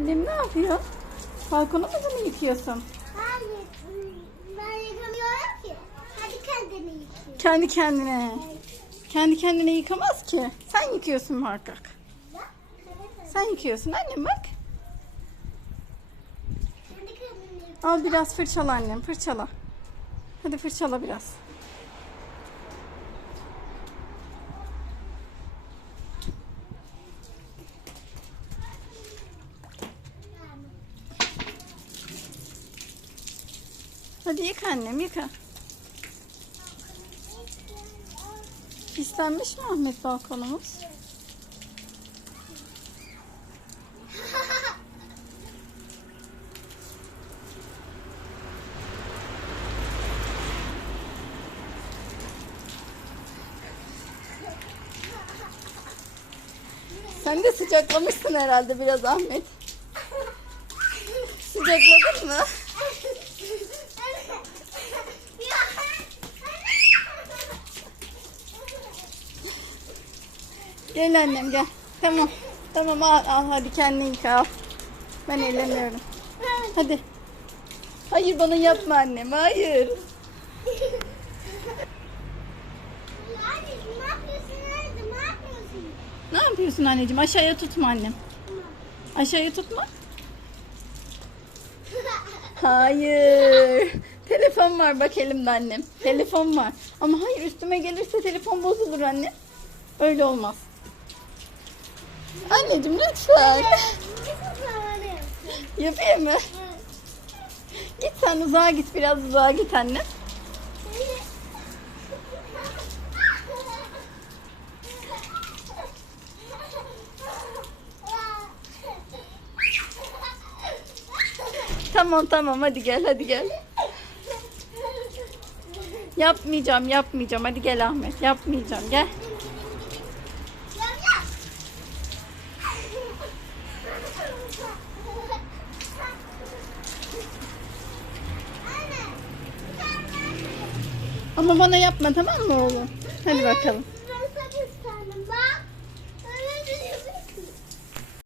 Annem ne yapıyor? Balkonumuzu mu yıkıyorsun? Hayır. Ben yıkamıyorum ki. Hadi kendini yıkıyor. Kendi kendine. Kendi kendine yıkamaz ki. Sen yıkıyorsun muhakkak. Bak. Sen yıkıyorsun annem bak. Kendi kendini yıkıyor. Al biraz fırçala annem fırçala. Hadi fırçala biraz. Hadi yıka annem yıka. Pislenmiş mi Ahmet balkonumuz? Sen de sıcaklamışsın herhalde biraz Ahmet. Sıcakladın mı? Gel annem gel. Tamam. Tamam al, al hadi kendin yıka. Ben eğleniyorum. Hadi. Hayır bana yapma annem hayır. Ne yapıyorsun anneciğim? Aşağıya tutma annem. Aşağıya tutma. Hayır. Telefon var bak elimde annem. Telefon var. Ama hayır üstüme gelirse telefon bozulur anne. Öyle olmaz. Anneciğim lütfen. Yapayım mı? Git sen uzağa git biraz uzağa git anne. Tamam tamam hadi gel hadi gel. Yapmayacağım yapmayacağım hadi gel Ahmet yapmayacağım gel. Ama bana yapma tamam mı oğlum? Hadi bakalım.